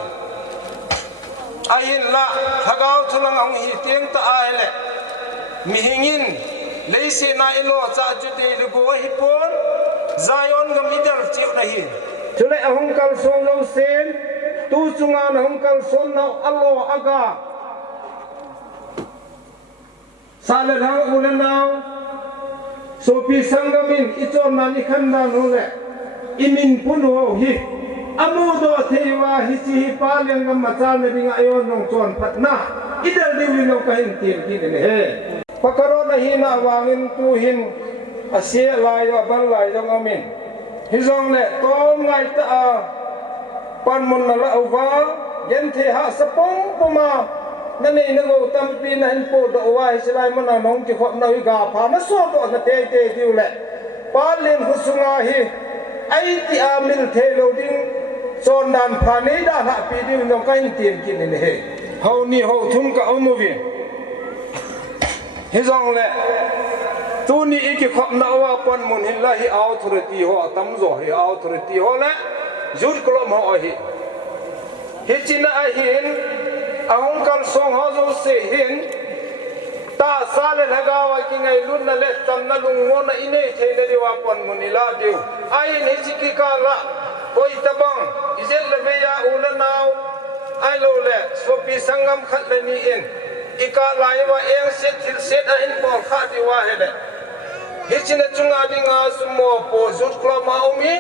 ahin la thagau thulang ang hi teng ta aile mihingin leise na ilo cha jude lu go hi pon zion gam idar chiu na hi chule ahong kal song lo sen tu chunga na hong kal son na allo aga sale rang ulenau sopi sangamin ichon na ni khanda nule imin puno hi amudo theiwa hi chi hi paleng gam macha ne ringa ayon nong chon phatna idal diwi no ka hin tin ki ne he pakaro na hi na wangin tu hin asie lai wa bal lai jong amin hi jong le tom ngai ta a pan mun na la wa gen the ha sapong puma nani nago tampi na hin po do wa hi silai mana nong ki khop na hi ga pha na so do na te diu le paleng husunga hi ai ti amil thelo ding son dan phani da ha pi ding no kain tin kin ne he ho ni ho thum ka omovi he jong le tu ni iki khop na wa pon mun hin la hi authority ho tam zo hi authority ho le jut klom ho hi hi china a hin ahong kal song ho zo se hin ta sale lagawa kingailut na le tam na lungo na ine theina diwa pon mun ila diu ai ni chikika la oi tabang izel leveya ulanau ai lo le sopi sangam khat le ni in ika laiwa eng set thil set a in bol kha diwa hele hichina chunga dinga sumo po zut klo ma umi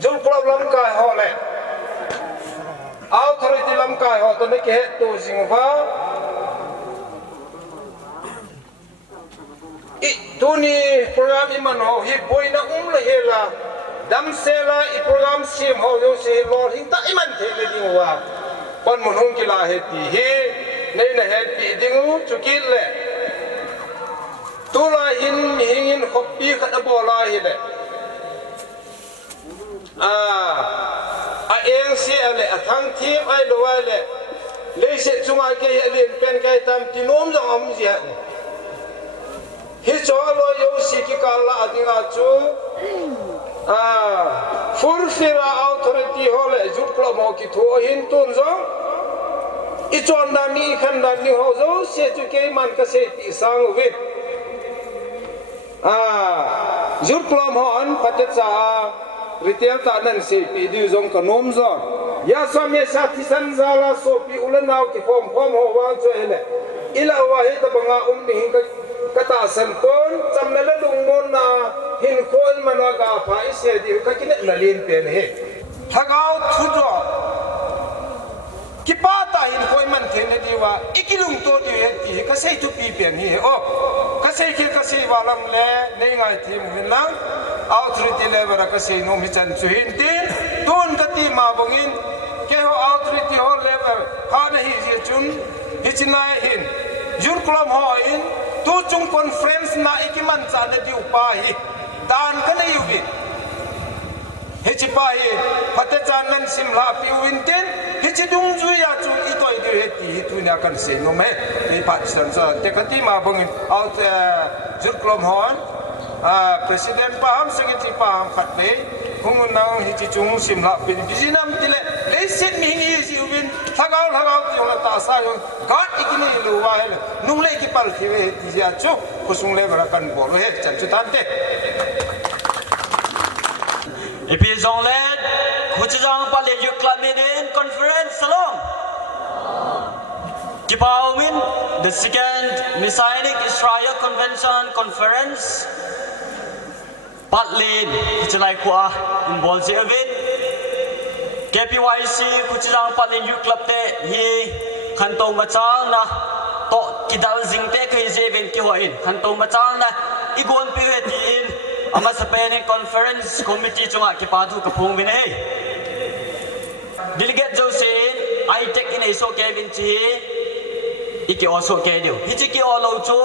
zut klo lam ka hole authority lam ka ho to ne ke to jingwa tuni program iman ho hi boina le hela dam sela I program sim ho yo se lo hing ta iman the le ding wa pon mun hung ki la he ti hi nei na he ti ding chukil le tu la in mi hingin khopi khat bo la hi le a eng se ale a thang thim ai lo wa le se chunga ke le pen kai tam ti nom jong am ji ha hi cholo yo si ki kala adinga chu furfira authority hole jutlo mo ki tho hin tun zo ichon na ni khan na ni ho zo se chu ke man ka se ti sang wi jutlo mo an patet sa retail ta nan se pi di zong ka nom zo ya samye sa ti san za la so pi ulanau ki khom ho wang cho hele ila wa he ta banga ni ka kata san pon cham na la lung mon na hin khol manwa ga phai se di ka kin na lin pen he thagau thu do ki pa ta hin khoi man the ne di wa ikilung to di he ti ka sei tu pi pen hi o ka sei ki ka sei walam le nei ngai thi min lang authority level ka sei no mi chan chu hin tin tun ka ti ma bongin ke ho authority ho level ha na hi ji chun hi chinai hin jur klom ho in tu chung conference na ikiman cha ne di upa hi dan ka na yu bi he chi pa hi phate chan nan simla pi win tin hi chi dung ju ya chu I toi di he ti hi tu na kan se no me hi pa san sa te ka ti ma bongin out jur klom ho president pa ham secretary pa ham khat be hung nang hi chi chung simla pin bizinam tile le sit mi ngi si ubin thagau ti la ta sa yo god ikini lu wa he nung le ki pal thi he ti ya chu kusung le bara kan bol he chan chu tan te epi zong le Churachandpur pa le yu club in conference salong Kipawin the second Messianic Israel Convention conference Patlen Churachandpur kwa in bolsi event KPYC Churachandpur Patlen yu club te hi khantong machang na to kidal jingte kai je event ki hoin khantong machang na igon pi he ti in ama Messianic conference committee chunga ki padu ka phung bin he delegate Josein I take in iso Kevin chi iki also ke dio hi ki olo chu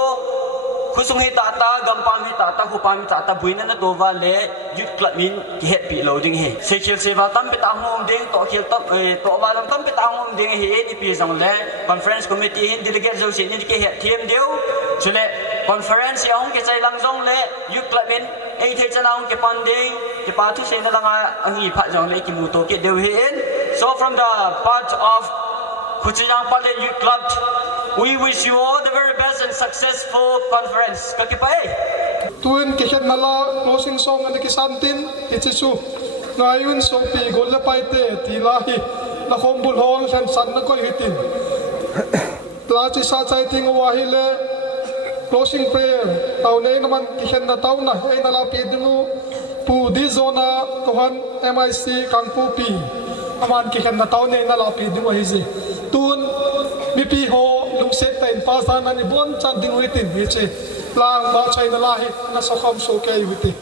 khusung hi tata gampam hi tata khupam hi tata buina na dova le youth club min ki het pi loading he sekhil seva tam pe ta hom ding to khil tam to wa lam tam pe ta hom ding he ni pi jong le conference committee hin delegate jo sin ni ki het thiem dio chule conference ya hong ke chai lang jong le youth club min ei the chana hong ke panding ki pa thu se na langa angi pha jong le ki mu to ke dio he in so from the part of Churachandpur Youth Club we wish you all the very best and successful conference kakipai tuin kikhet nala closing song ani ki santin ichisu ngayun so pi gol la paite tilahi na khom bul hol san san na koi hitin la chi sa chai ting wa hi le closing prayer tau nei naman kikhet na tau na ei na la pi dingu pu di zona tohan MIC kangpu pi aman kikhet na tau nei na la pi dingu hi ji tun mi pi ho lungset tain pa sa na ni bon chan ding hitin hi che lang ba chai na la hi na sonkhom so ke hitin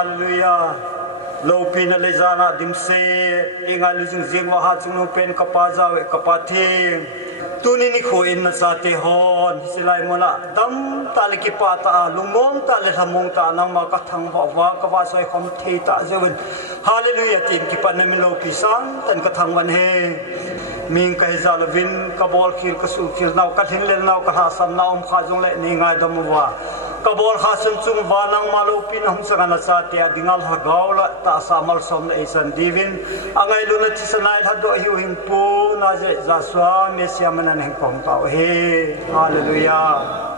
Hallelujah. Lo pina le zana dimse inga lujung jingwa ha chung pen kapaja we kapathe tuni ni kho in na sate hon silai mola dam tal ki pata lungom tal hamong ta nang ma ka thang wa ka wa soi khom thei ta jewen hallelujah tin ki pan min lo pisang tan ka thang wan he ming kai zalovin ka bol khil ka su khil naw ka thin le naw ka ha sam naw kha jong le ni ngai dam wa kabol hasan chung wanang malupin hong sangana sa tia dingal hagaula ta samal som na isan divin angay lunat sanay hado hiuhing po na Yahshua Messiah manan hing kong tao he hallelujah.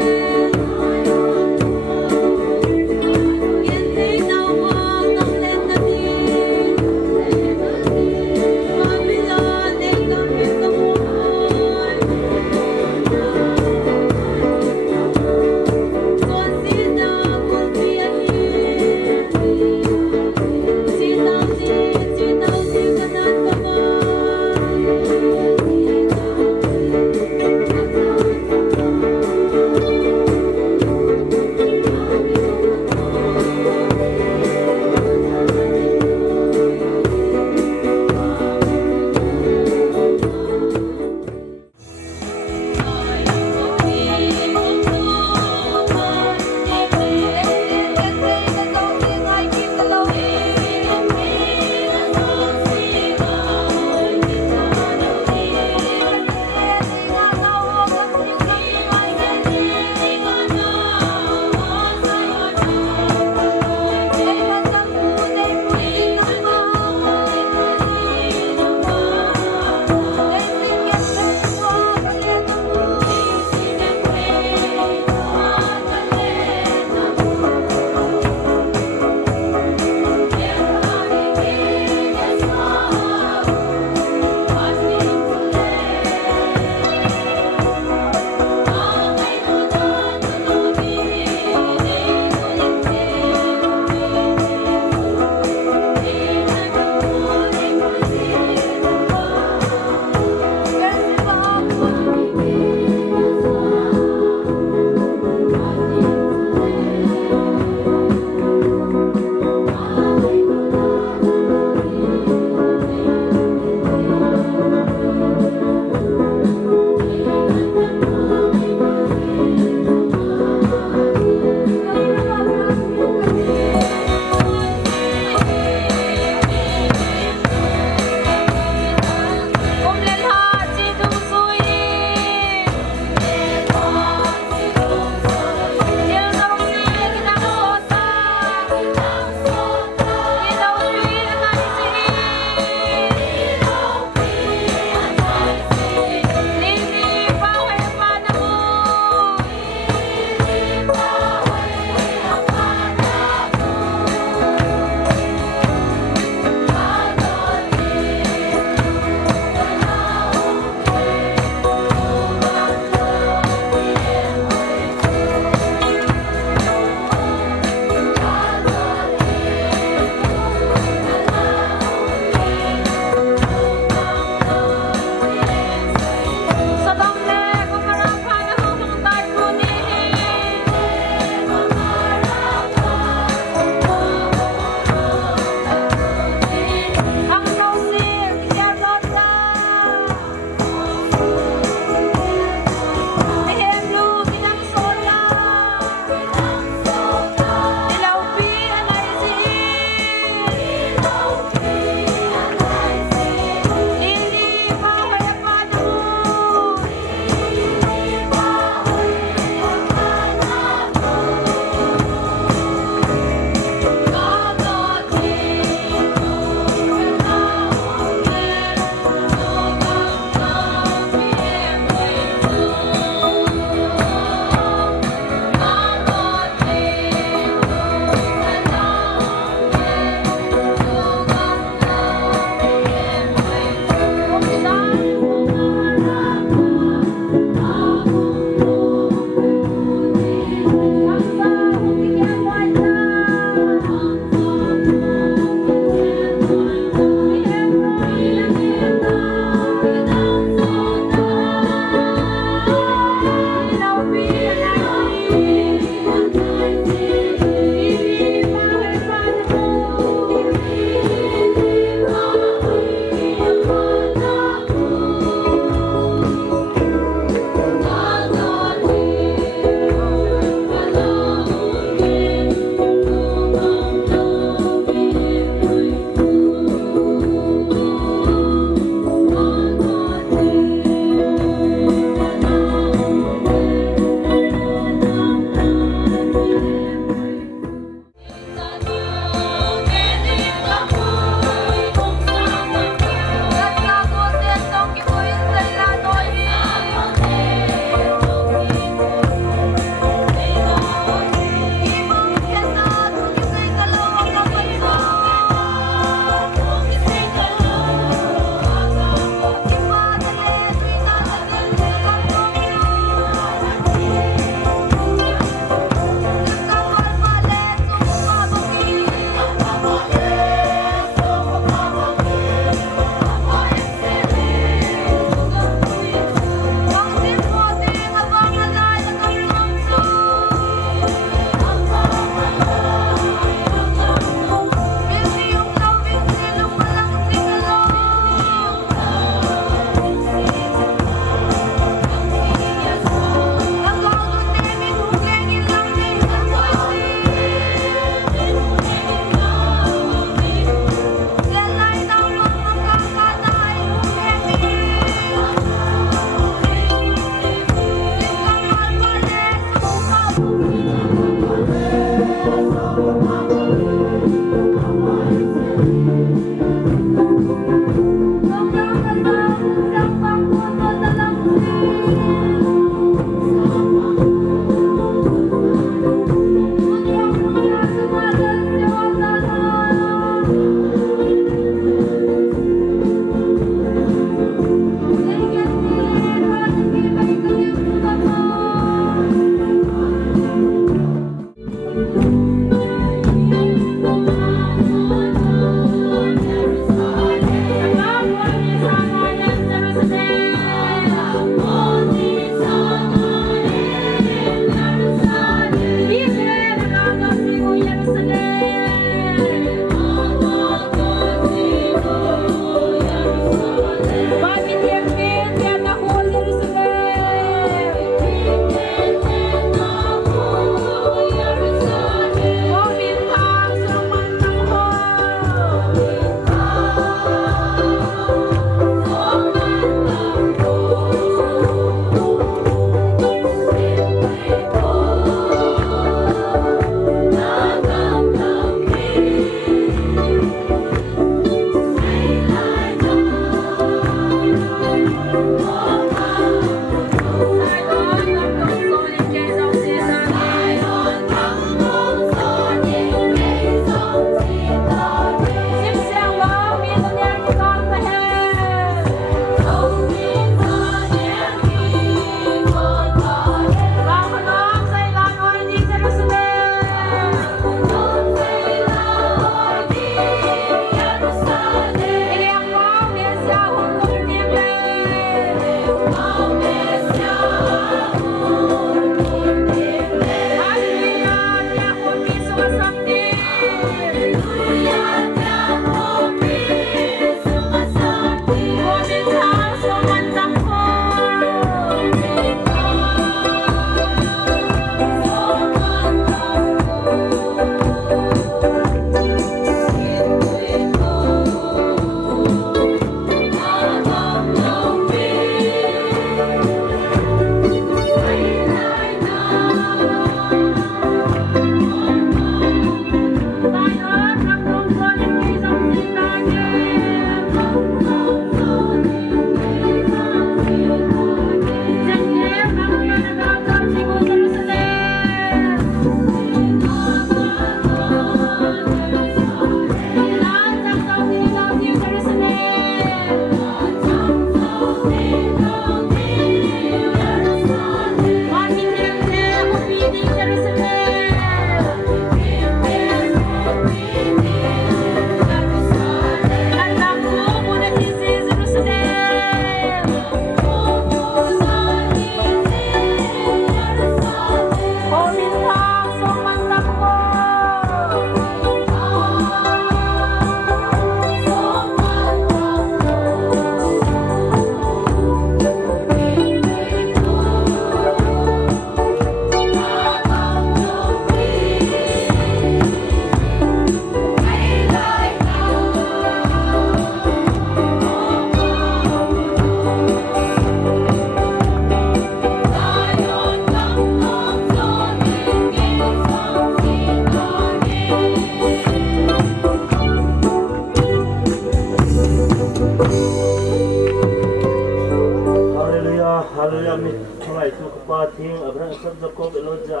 hallelujah mi ngai tu pa thing abra sab jakob eloja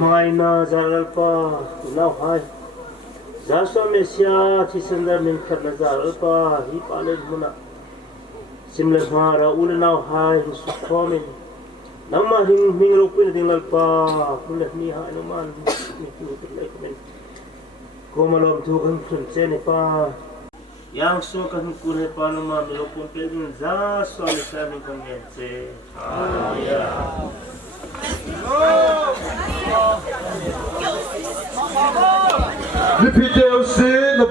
mai na zaral pa now hai Yahshua Messiah chisandar min khatna zaral pa hi pale muna simle mara ul now hai su khomin namma hing ro pin dingal pa ul ni ha no man ni tu like men ko malom tu kan khun che ne pa yang so kan kure pa no ma melo pun pe din za so le sa ni kan yen che hallelujah Repeat the